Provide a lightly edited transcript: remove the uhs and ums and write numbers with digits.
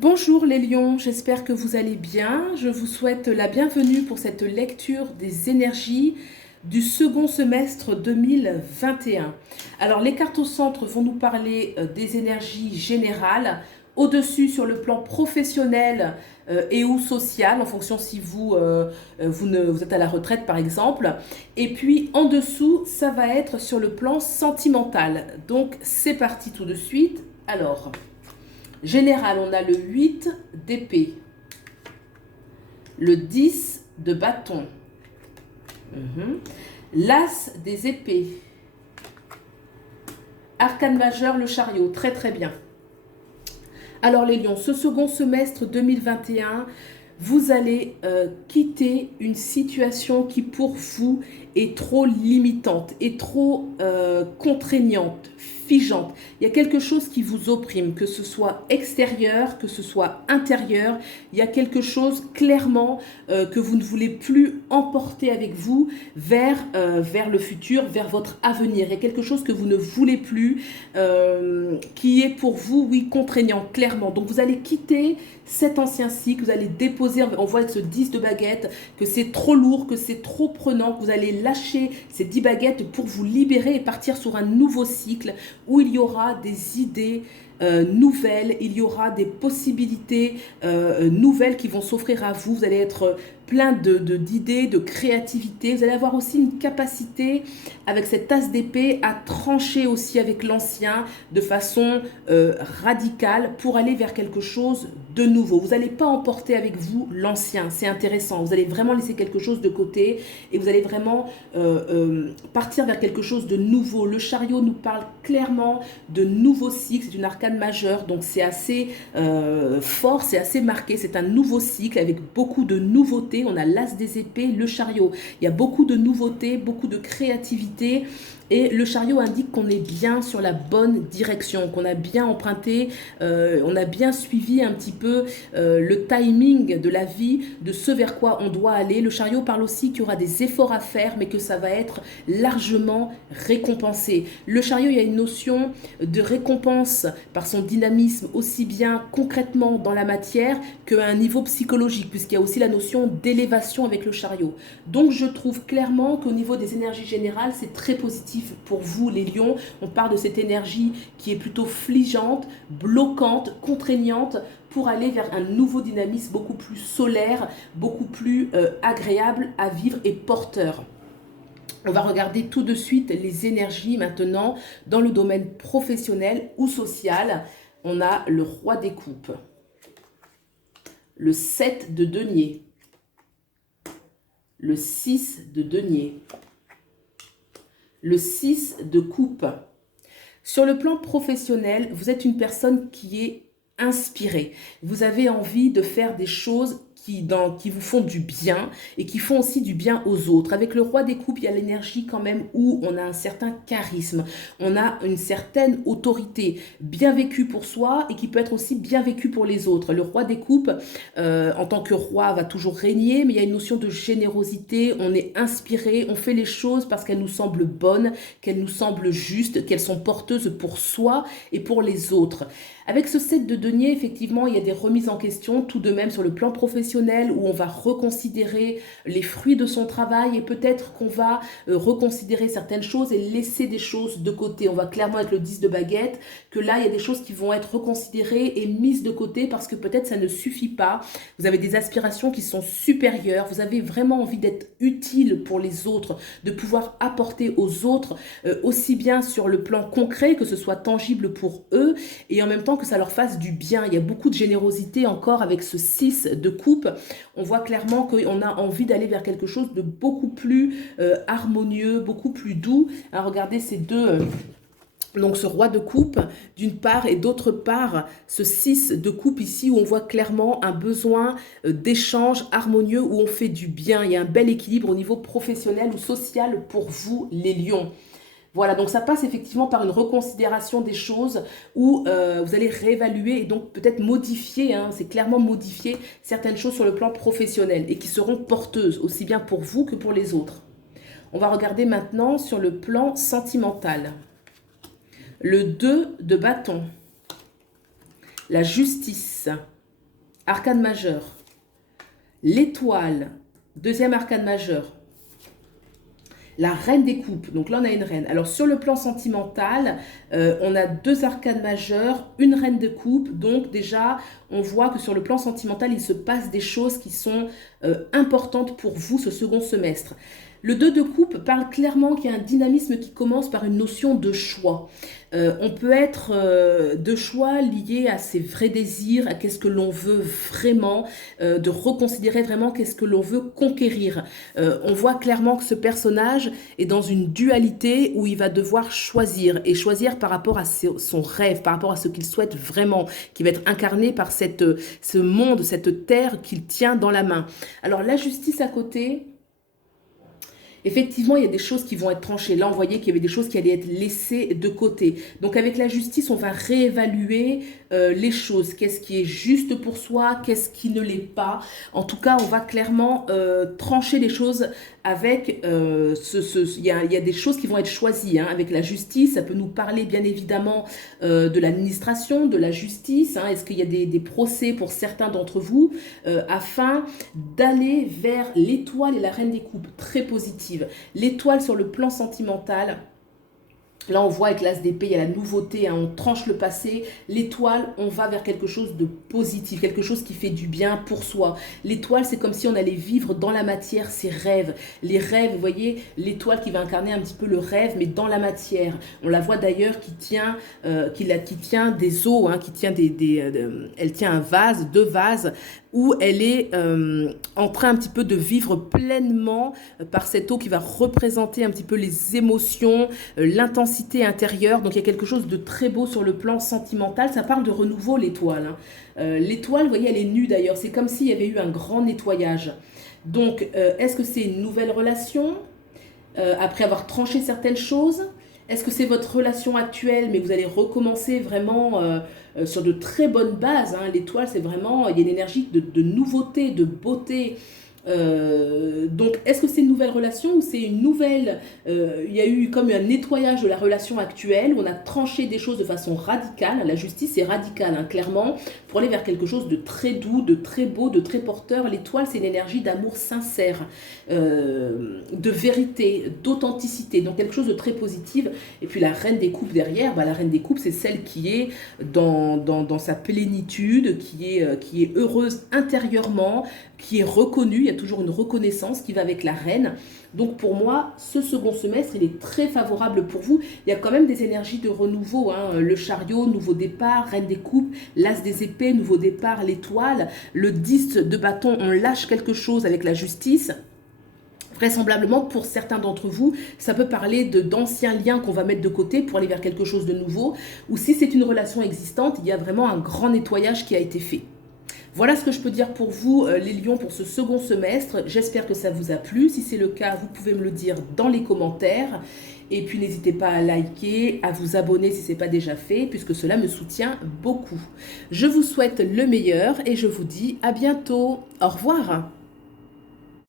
Bonjour les lions, j'espère que vous allez bien. Je vous souhaite la bienvenue pour cette lecture des énergies du second semestre 2021. Alors les cartes au centre vont nous parler des énergies générales, au-dessus sur le plan professionnel et ou social, en fonction si vous êtes à la retraite par exemple. Et puis en dessous, ça va être sur le plan sentimental. Donc c'est parti tout de suite. Alors... Général, on a le 8 d'épée, le 10 de bâton, l'as des épées, arcane majeur, le chariot, très très bien. Alors les lions, ce second semestre 2021, vous allez quitter une situation qui pour vous est trop limitante, est trop contraignante, figeante. Il y a quelque chose qui vous opprime, que ce soit extérieur, que ce soit intérieur. Il y a quelque chose clairement que vous ne voulez plus emporter avec vous vers le futur, vers votre avenir. Il y a quelque chose que vous ne voulez plus, qui est pour vous, oui, contraignant, clairement. Donc vous allez quitter cet ancien cycle, vous allez déposer, on voit avec ce 10 de baguettes, que c'est trop lourd, que c'est trop prenant, que vous allez lâcher ces 10 baguettes pour vous libérer et partir sur un nouveau cycle où il y aura des idées nouvelles, il y aura des possibilités nouvelles qui vont s'offrir à vous. Vous allez être plein d'idées, de créativité. Vous allez avoir aussi une capacité avec cette tasse d'épée à trancher aussi avec l'ancien de façon radicale pour aller vers quelque chose de nouveau. Vous n'allez pas emporter avec vous l'ancien, c'est intéressant. Vous allez vraiment laisser quelque chose de côté et vous allez vraiment partir vers quelque chose de nouveau. Le chariot nous parle clairement de nouveau cycle, c'est une arcane majeure, donc c'est assez fort, c'est assez marqué, c'est un nouveau cycle avec beaucoup de nouveautés. On a l'as des épées, le chariot. Il y a beaucoup de nouveautés, beaucoup de créativité. Et le chariot indique qu'on est bien sur la bonne direction, qu'on a bien emprunté, on a bien suivi un petit peu le timing de la vie, de ce vers quoi on doit aller. Le chariot parle aussi qu'il y aura des efforts à faire, mais que ça va être largement récompensé. Le chariot, il y a une notion de récompense par son dynamisme, aussi bien concrètement dans la matière qu'à un niveau psychologique, puisqu'il y a aussi la notion d'élévation avec le chariot. Donc je trouve clairement qu'au niveau des énergies générales, c'est très positif pour vous les lions. On parle de cette énergie qui est plutôt fligeante, bloquante, contraignante pour aller vers un nouveau dynamisme beaucoup plus solaire, beaucoup plus agréable à vivre et porteur. On va regarder tout de suite les énergies maintenant dans le domaine professionnel ou social. On a le roi des coupes, le 7 de denier, le 6 de denier, le 6 de coupe. Sur le plan professionnel, vous êtes une personne qui est inspirée. Vous avez envie de faire des choses qui vous font du bien et qui font aussi du bien aux autres. Avec le roi des coupes, il y a l'énergie quand même où on a un certain charisme, on a une certaine autorité bien vécue pour soi et qui peut être aussi bien vécue pour les autres. Le roi des coupes, en tant que roi, va toujours régner, mais il y a une notion de générosité, on est inspiré, on fait les choses parce qu'elles nous semblent bonnes, qu'elles nous semblent justes, qu'elles sont porteuses pour soi et pour les autres. Avec ce 7 de denier, effectivement, il y a des remises en question, tout de même sur le plan professionnel, où on va reconsidérer les fruits de son travail et peut-être qu'on va reconsidérer certaines choses et laisser des choses de côté. On va clairement être le 10 de baguette, que là, il y a des choses qui vont être reconsidérées et mises de côté parce que peut-être ça ne suffit pas. Vous avez des aspirations qui sont supérieures, vous avez vraiment envie d'être utile pour les autres, de pouvoir apporter aux autres, aussi bien sur le plan concret, que ce soit tangible pour eux, et en même temps que ça leur fasse du bien. Il y a beaucoup de générosité encore avec ce 6 de coupe. On voit clairement qu'on a envie d'aller vers quelque chose de beaucoup plus harmonieux, beaucoup plus doux. Alors regardez ces deux... donc ce roi de coupe d'une part et d'autre part ce 6 de coupe ici où on voit clairement un besoin d'échange harmonieux où on fait du bien. Il y a un bel équilibre au niveau professionnel ou social pour vous les lions. Voilà, donc ça passe effectivement par une reconsidération des choses où vous allez réévaluer et donc peut-être modifier, c'est clairement modifier certaines choses sur le plan professionnel et qui seront porteuses aussi bien pour vous que pour les autres. On va regarder maintenant sur le plan sentimental. Le 2 de bâton, la justice, arcane majeur, l'étoile, deuxième arcane majeur, la reine des coupes, donc là on a une reine. Alors sur le plan sentimental, on a deux arcanes majeures, une reine de coupe, donc déjà on voit que sur le plan sentimental il se passe des choses qui sont importantes pour vous ce second semestre. Le 2 de coupe parle clairement qu'il y a un dynamisme qui commence par une notion de choix. On peut être de choix liés à ses vrais désirs, à qu'est-ce que l'on veut vraiment, de reconsidérer vraiment qu'est-ce que l'on veut conquérir. On voit clairement que ce personnage est dans une dualité où il va devoir choisir, et choisir par rapport à son rêve, par rapport à ce qu'il souhaite vraiment, qui va être incarné par ce monde, cette terre qu'il tient dans la main. Alors la justice à côté... Effectivement, il y a des choses qui vont être tranchées. Là, on voyait qu'il y avait des choses qui allaient être laissées de côté. Donc, avec la justice, on va réévaluer les choses. Qu'est-ce qui est juste pour soi? Qu'est-ce qui ne l'est pas? En tout cas, on va clairement trancher les choses avec... il y a des choses qui vont être choisies. Hein. Avec la justice, ça peut nous parler bien évidemment de l'administration, de la justice. Hein. Est-ce qu'il y a des procès pour certains d'entre vous afin d'aller vers l'étoile et la reine des coupes? Très positive. L'étoile sur le plan sentimental, là on voit avec l'as d'épée, il y a la nouveauté, hein, on tranche le passé. L'étoile, on va vers quelque chose de positif, quelque chose qui fait du bien pour soi. L'étoile, c'est comme si on allait vivre dans la matière ses rêves. Les rêves, vous voyez, l'étoile qui va incarner un petit peu le rêve, mais dans la matière. On la voit d'ailleurs qui tient des os, hein, elle tient un vase, deux vases, où elle est en train un petit peu de vivre pleinement par cette eau qui va représenter un petit peu les émotions, l'intensité intérieure. Donc il y a quelque chose de très beau sur le plan sentimental. Ça parle de renouveau, l'étoile. Hein. L'étoile, vous voyez, elle est nue d'ailleurs. C'est comme s'il y avait eu un grand nettoyage. Donc, est-ce que c'est une nouvelle relation après avoir tranché certaines choses? Est-ce que c'est votre relation actuelle, mais vous allez recommencer vraiment sur de très bonnes bases, hein. L'étoile, c'est vraiment, il y a une énergie de nouveauté, de beauté. Donc, est-ce que c'est une nouvelle relation ou c'est une nouvelle... il y a eu comme un nettoyage de la relation actuelle, où on a tranché des choses de façon radicale. La justice est radicale, hein, clairement, pour aller vers quelque chose de très doux, de très beau, de très porteur. L'étoile, c'est une énergie d'amour sincère, de vérité, d'authenticité, donc quelque chose de très positif. Et puis la reine des coupes derrière, la reine des coupes, c'est celle qui est dans sa plénitude, qui est heureuse intérieurement, qui est reconnue. Il y a toujours une reconnaissance qui va avec la reine. Donc pour moi, ce second semestre, il est très favorable pour vous. Il y a quand même des énergies de renouveau, hein. Le chariot, nouveau départ, reine des coupes, l'as des épées, nouveau départ, l'étoile, le 10 de bâton, on lâche quelque chose avec la justice. Vraisemblablement, pour certains d'entre vous, ça peut parler d'anciens liens qu'on va mettre de côté pour aller vers quelque chose de nouveau. Ou si c'est une relation existante, il y a vraiment un grand nettoyage qui a été fait. Voilà ce que je peux dire pour vous, les lions, pour ce second semestre. J'espère que ça vous a plu. Si c'est le cas, vous pouvez me le dire dans les commentaires. Et puis, n'hésitez pas à liker, à vous abonner si ce n'est pas déjà fait, puisque cela me soutient beaucoup. Je vous souhaite le meilleur et je vous dis à bientôt. Au revoir.